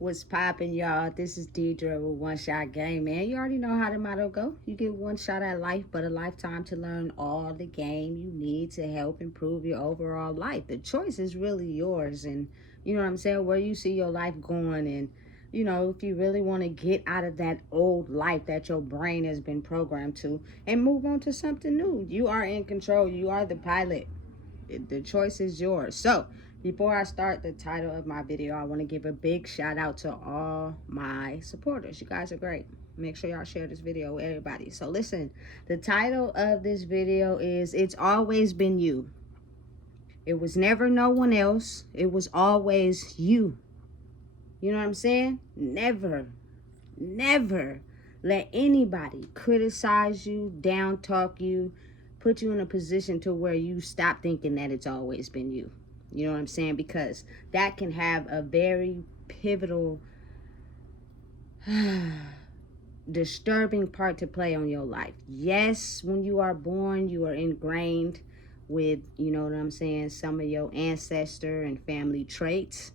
What's poppin', y'all? This is Deidre with One Shot Game, man. You already know how the motto go. You get one shot at life, but a lifetime to learn all the game you need to help improve your overall life. The choice is really yours, and you know what I'm saying? Where you see your life going, and you know, if you really want to get out of that old life that your brain has been programmed to and move on to something new. You are in control. You are the pilot. The choice is yours. So before I start the title of my video, I want to give a big shout out to all my supporters. You guys are great. Make sure y'all share this video with everybody. So listen, the title of this video is It's Always Been You. It was never no one else. It was always you. You know what I'm saying? Never let anybody criticize you, down talk you, put you in a position to where you stop thinking that it's always been you. You know what I'm saying? Because that can have a very pivotal, disturbing part to play on your life. Yes, when you are born, you are ingrained with, you know what I'm saying, some of your ancestor and family traits.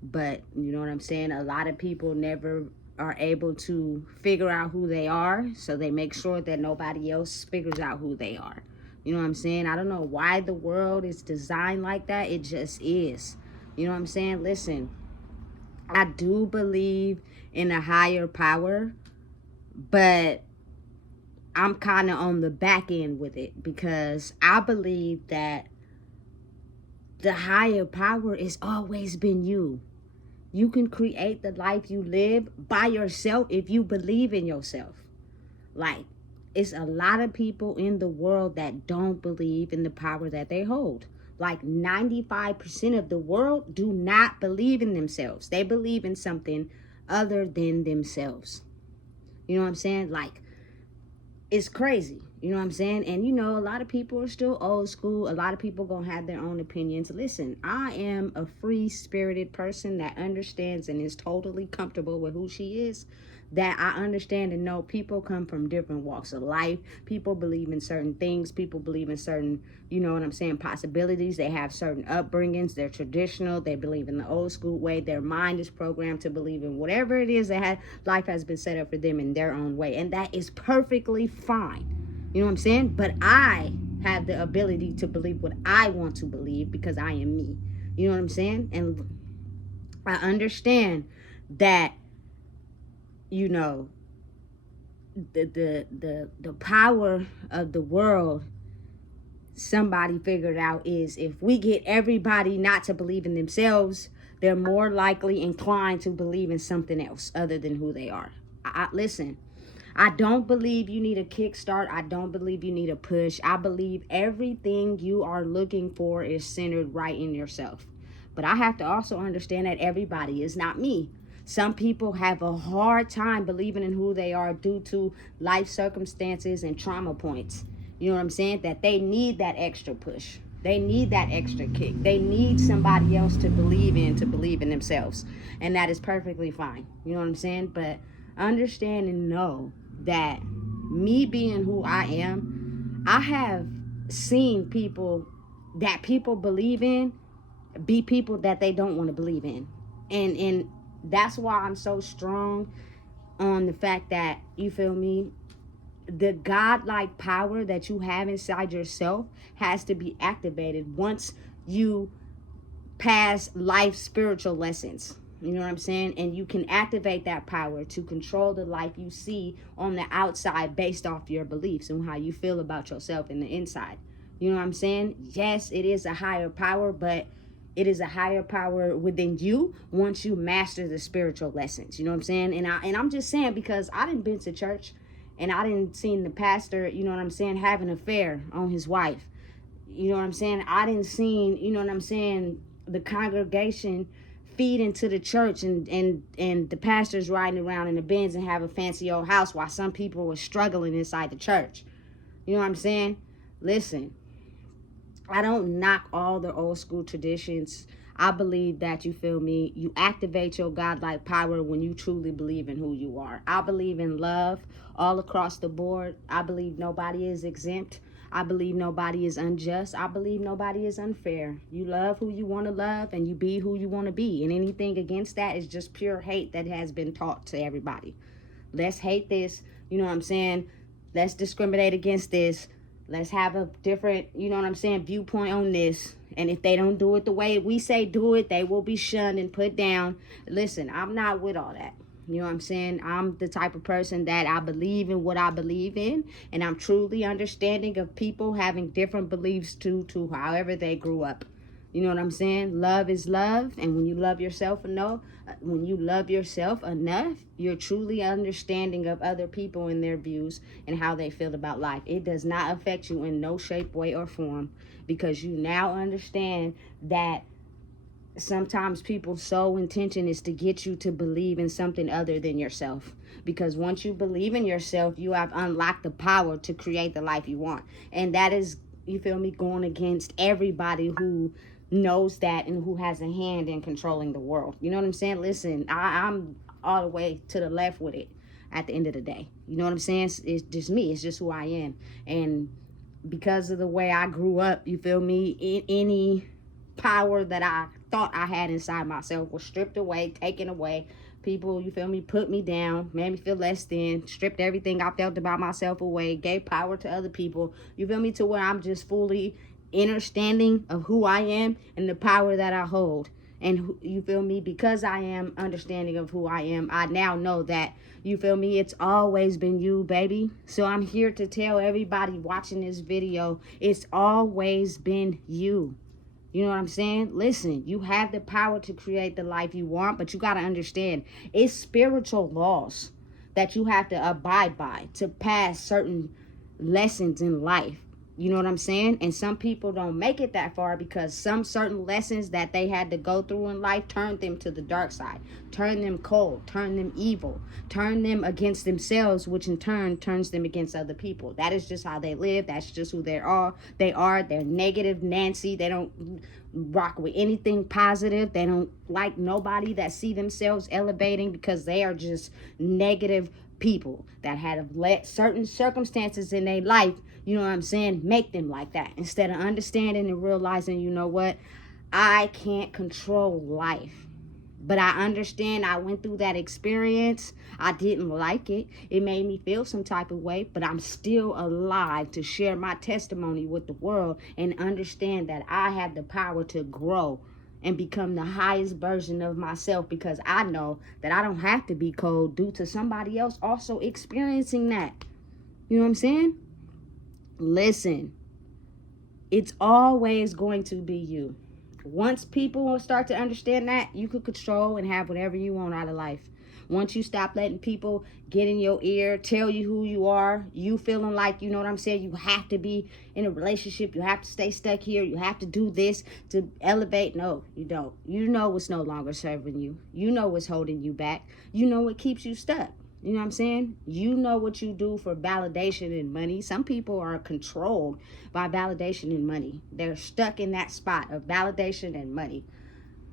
But, you know what I'm saying, a lot of people never are able to figure out who they are, so they make sure that nobody else figures out who they are. You know what I'm saying? I don't know why the world is designed like that. It just is. You know what I'm saying? Listen, I do believe in a higher power, but I'm kind of on the back end with it because I believe that the higher power has always been you. You can create the life you live by yourself if you believe in yourself. Like, it's a lot of people in the world that don't believe in the power that they hold. Like 95% of the world do not believe in themselves. They believe in something other than themselves. You know what I'm saying? Like, it's crazy. You know what I'm saying? And you know, a lot of people are still old school. A lot of people gonna have their own opinions. Listen, I am a free-spirited person that understands and is totally comfortable with who she is. That I understand and know people come from different walks of life. People believe in certain things. People believe in certain, you know what I'm saying, possibilities. They have certain upbringings. They're traditional. They believe in the old school way. Their mind is programmed to believe in whatever it is that life has been set up for them in their own way. And that is perfectly fine. You know what I'm saying? But I have the ability to believe what I want to believe because I am me. You know what I'm saying? And I understand that, you know, the power of the world, somebody figured out, is if we get everybody not to believe in themselves, they're more likely inclined to believe in something else other than who they are. Listen, I don't believe you need a kickstart. I don't believe you need a push. I believe everything you are looking for is centered right in yourself. But I have to also understand that everybody is not me. Some people have a hard time believing in who they are due to life circumstances and trauma points. You know what I'm saying? That they need that extra push. They need that extra kick. They need somebody else to believe in themselves. And that is perfectly fine. You know what I'm saying? But understand and know that me being who I am, I have seen people that people believe in be people that they don't want to believe in. And that's why I'm so strong on the fact that, you feel me, the godlike power that you have inside yourself has to be activated once you pass life spiritual lessons. You know what I'm saying? And you can activate that power to control the life you see on the outside based off your beliefs and how you feel about yourself in the inside. You know what I'm saying? Yes, it is a higher power, but it is a higher power within you once you master the spiritual lessons. You know what I'm saying? And I'm just saying, because I didn't been to church and I didn't seen the pastor, you know what I'm saying, have an affair on his wife. You know what I'm saying? I didn't seen, you know what I'm saying, the congregation feed into the church and the pastors riding around in the Benz and have a fancy old house while some people were struggling inside the church. You know what I'm saying? Listen, I don't knock all the old school traditions. I believe that, you feel me, you activate your godlike power when you truly believe in who you are. I believe in love all across the board. I believe nobody is exempt. I believe nobody is unjust. I believe nobody is unfair. You love who you want to love and you be who you want to be. And anything against that is just pure hate that has been taught to everybody. Let's hate this. You know what I'm saying? Let's discriminate against this. Let's have a different, you know what I'm saying, viewpoint on this. And if they don't do it the way we say do it, they will be shunned and put down. Listen, I'm not with all that. You know what I'm saying? I'm the type of person that I believe in what I believe in. And I'm truly understanding of people having different beliefs to however they grew up. You know what I'm saying? Love is love. And when you love yourself enough, you're truly understanding of other people and their views and how they feel about life. It does not affect you in no shape, way, or form, because you now understand that sometimes people's sole intention is to get you to believe in something other than yourself. Because once you believe in yourself, you have unlocked the power to create the life you want. And that is, you feel me, going against everybody who knows that and who has a hand in controlling the world. You know what I'm saying? Listen, I'm all the way to the left with it at the end of the day. You know what I'm saying? It's just me. It's just who I am. And because of the way I grew up, you feel me, any power that I thought I had inside myself was stripped away, taken away. People, you feel me, put me down, made me feel less than, stripped everything I felt about myself away, gave power to other people. You feel me, to where I'm just fully understanding of who I am and the power that I hold. And you feel me, because I am understanding of who I am, I now know that, you feel me, it's always been you, baby. So I'm here to tell everybody watching this video, it's always been you. You know what I'm saying? Listen, you have the power to create the life you want, but you got to understand, it's spiritual laws that you have to abide by to pass certain lessons in life. You know what I'm saying? And some people don't make it that far because some certain lessons that they had to go through in life turned them to the dark side, turned them cold, turned them evil, turned them against themselves, which in turn turns them against other people. That is just how they live. That's just who they are. They're negative Nancy. They don't rock with anything positive. They don't like nobody that see themselves elevating because they are just negative people that have let certain circumstances in their life, you know what I'm saying, make them like that. Instead of understanding and realizing, you know what, I can't control life, but I understand I went through that experience. I didn't like it. It made me feel some type of way, but I'm still alive to share my testimony with the world and understand that I have the power to grow and become the highest version of myself, because I know that I don't have to be cold due to somebody else also experiencing that. You know what I'm saying? Listen, it's always going to be you. Once people will start to understand that, you could control and have whatever you want out of life. Once you stop letting people get in your ear, tell you who you are, you feeling like, you know what I'm saying, you have to be in a relationship, you have to stay stuck here, you have to do this to elevate. No, you don't. You know what's no longer serving you. You know what's holding you back. You know what keeps you stuck. You know what I'm saying? You know what you do for validation and money. Some people are controlled by validation and money. They're stuck in that spot of validation and money.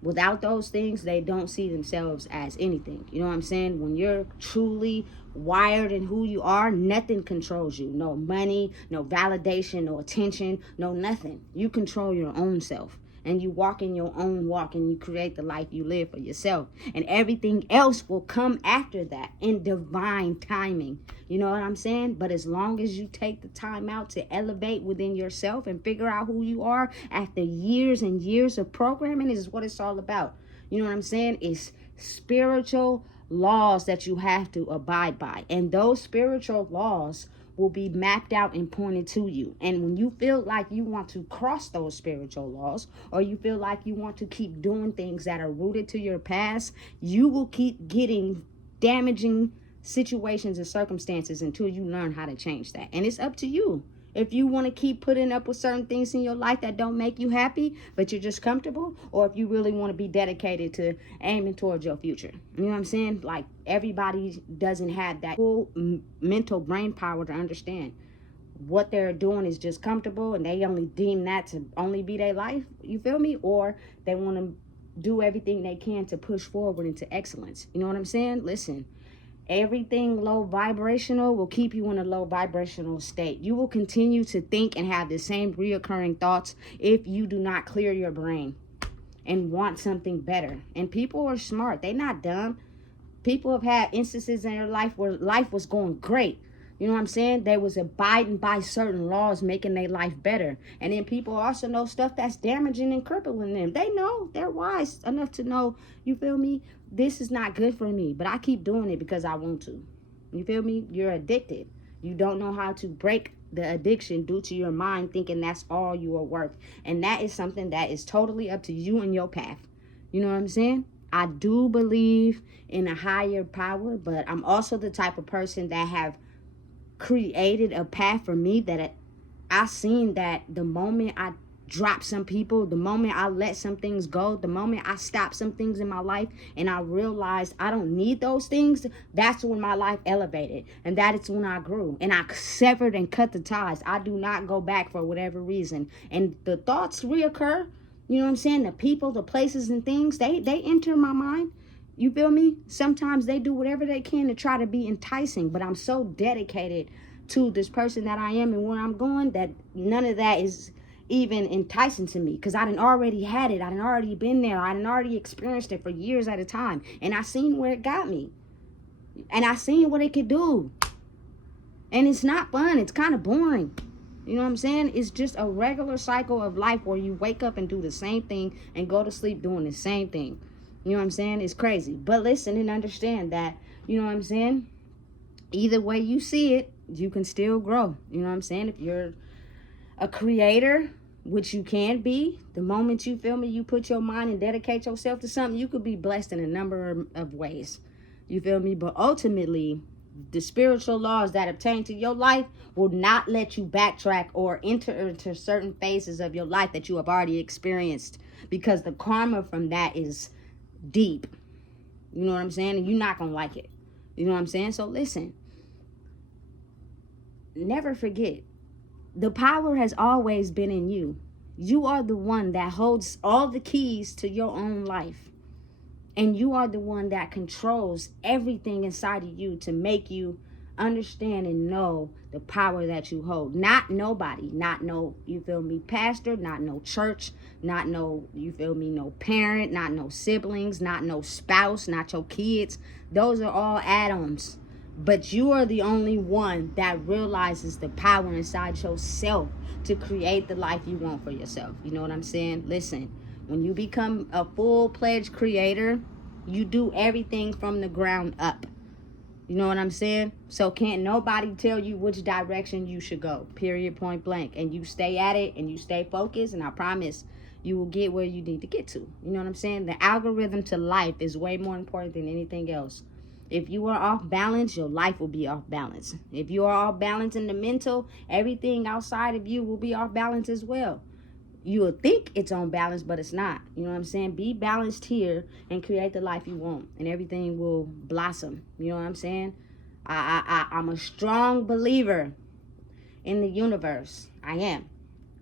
Without those things, they don't see themselves as anything. You know what I'm saying? When you're truly wired in who you are, nothing controls you. No money, no validation, no attention, no nothing. You control your own self. And you walk in your own walk and you create the life you live for yourself. And everything else will come after that in divine timing. You know what I'm saying? But as long as you take the time out to elevate within yourself and figure out who you are after years and years of programming, is what it's all about. You know what I'm saying? It's spiritual laws that you have to abide by. And those spiritual laws will be mapped out and pointed to you. And when you feel like you want to cross those spiritual laws, or you feel like you want to keep doing things that are rooted to your past, you will keep getting damaging situations and circumstances until you learn how to change that. And it's up to you. If you want to keep putting up with certain things in your life that don't make you happy, but you're just comfortable, or if you really want to be dedicated to aiming towards your future. You know what I'm saying? Like, everybody doesn't have that full mental brain power to understand what they're doing is just comfortable and they only deem that to only be their life. You feel me? Or they want to do everything they can to push forward into excellence. You know what I'm saying? Listen, Everything low vibrational will keep you in a low vibrational state. You will continue to think and have the same reoccurring thoughts if you do not clear your brain and want something better. And people are smart. They're not dumb. People have had instances in their life where life was going great. You know what I'm saying? They was abiding by certain laws, making their life better. And then people also know stuff that's damaging and crippling them. They know. They're wise enough to know, you feel me? This is not good for me, but I keep doing it because I want to. You feel me? You're addicted. You don't know how to break the addiction due to your mind thinking that's all you are worth. And that is something that is totally up to you and your path. You know what I'm saying? I do believe in a higher power, but I'm also the type of person that have created a path for me that I seen that the moment I drop some people, the moment I let some things go, the moment I stop some things in my life and I realized I don't need those things, that's when my life elevated. And that is when I grew and I severed and cut the ties. I do not go back for whatever reason. And the thoughts reoccur, you know what I'm saying? The people, the places and things, they enter my mind. You feel me? Sometimes they do whatever they can to try to be enticing, but I'm so dedicated to this person that I am and where I'm going that none of that is even enticing to me, because I done already had it. I done already been there. I done already experienced it for years at a time. And I seen where it got me. And I seen what it could do. And it's not fun. It's kind of boring. You know what I'm saying? It's just a regular cycle of life where you wake up and do the same thing and go to sleep doing the same thing. You know what I'm saying? It's crazy. But listen and understand that, you know what I'm saying? Either way you see it, you can still grow. You know what I'm saying? If you're a creator, which you can be, the moment you feel me, you put your mind and dedicate yourself to something, you could be blessed in a number of ways. You feel me? But ultimately, the spiritual laws that obtain to your life will not let you backtrack or enter into certain phases of your life that you have already experienced, because the karma from that is deep. You know what I'm saying? And you're not gonna like it. You know what I'm saying? So listen, never forget, the power has always been in you. You are the one that holds all the keys to your own life. And you are the one that controls everything inside of you to make you understand and know the power that you hold. Not nobody, not no, you feel me, pastor, not no church, not no, you feel me, no parent, not no siblings, not no spouse, not your kids. Those are all add-ons. But you are the only one that realizes the power inside yourself to create the life you want for yourself. You know what I'm saying? Listen, when you become a full-fledged creator, you do everything from the ground up. You know what I'm saying? So can't nobody tell you which direction you should go, period, point blank. And you stay at it and you stay focused, and I promise you will get where you need to get to. You know what I'm saying? The algorithm to life is way more important than anything else. If you are off balance, your life will be off balance. If you are off balance in the mental, everything outside of you will be off balance as well. You will think it's on balance, but it's not. You know what I'm saying? Be balanced here and create the life you want, and everything will blossom. You know what I'm saying? I'm a strong believer in the universe. I am.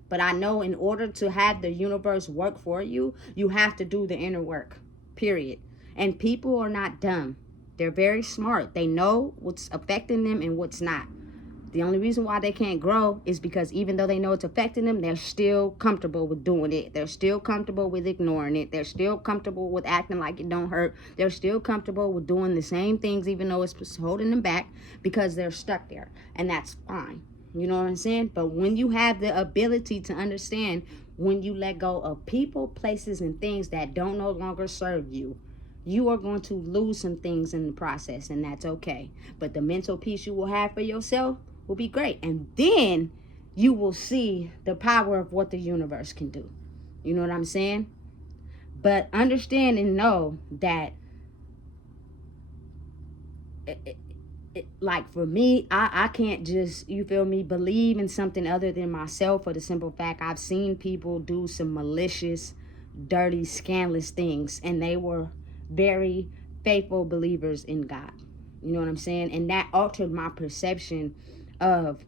But I know in order to have the universe work for you, you have to do the inner work, period. And people are not dumb. They're very smart. They know what's affecting them and what's not. The only reason why they can't grow is because even though they know it's affecting them, they're still comfortable with doing it. They're still comfortable with ignoring it. They're still comfortable with acting like it don't hurt. They're still comfortable with doing the same things even though it's holding them back, because they're stuck there. And that's fine. You know what I'm saying? But when you have the ability to understand, when you let go of people, places, and things that don't no longer serve you, you are going to lose some things in the process, and that's okay. But the mental peace you will have for yourself will be great. And then you will see the power of what the universe can do. You know what I'm saying? But understand and know that, like for me, I can't just, you feel me, believe in something other than myself, for the simple fact I've seen people do some malicious, dirty, scandalous things, and they were very faithful believers in God. You know what I'm saying? And that altered my perception of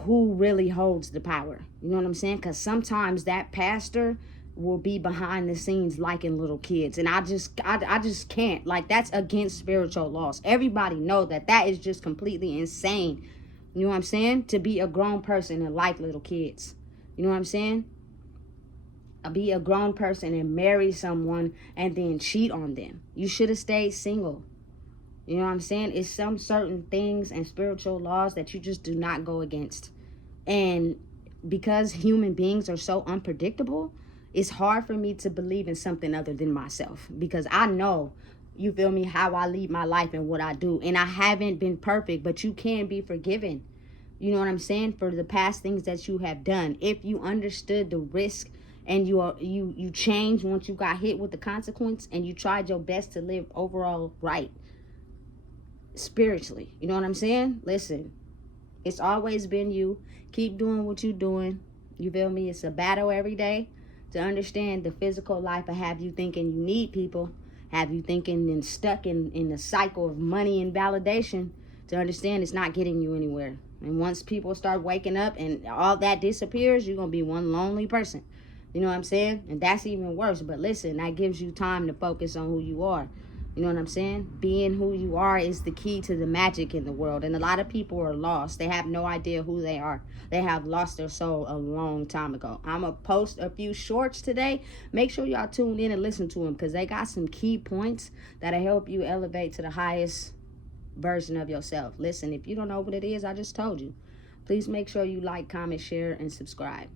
who really holds the power. You know what I'm saying? Because sometimes that pastor will be behind the scenes liking little kids, and I just can't. Like, that's against spiritual laws. Everybody know that that is just completely insane. You know what I'm saying? To be a grown person and like little kids. You know what I'm saying? Be a grown person and marry someone and then cheat on them. You should have stayed single. You know what I'm saying? It's some certain things and spiritual laws that you just do not go against. And because human beings are so unpredictable, it's hard for me to believe in something other than myself. Because I know, you feel me, how I lead my life and what I do. And I haven't been perfect, but you can be forgiven. You know what I'm saying? For the past things that you have done. If you understood the risk and you changed once you got hit with the consequence, and you tried your best to live overall right spiritually. You know what I'm saying? Listen, it's always been you. Keep doing what you're doing. You feel me? It's a battle every day to understand the physical life of have you thinking you need people, have you thinking and stuck in the cycle of money and validation, to understand it's not getting you anywhere. And once people start waking up and all that disappears, you're going to be one lonely person. You know what I'm saying? And that's even worse. But listen, that gives you time to focus on who you are. You know what I'm saying? Being who you are is the key to the magic in the world. And a lot of people are lost. They have no idea who they are. They have lost their soul a long time ago. I'm going to post a few shorts today. Make sure y'all tune in and listen to them, because they got some key points that'll help you elevate to the highest version of yourself. Listen, if you don't know what it is I just told you, please make sure you like, comment, share, and subscribe.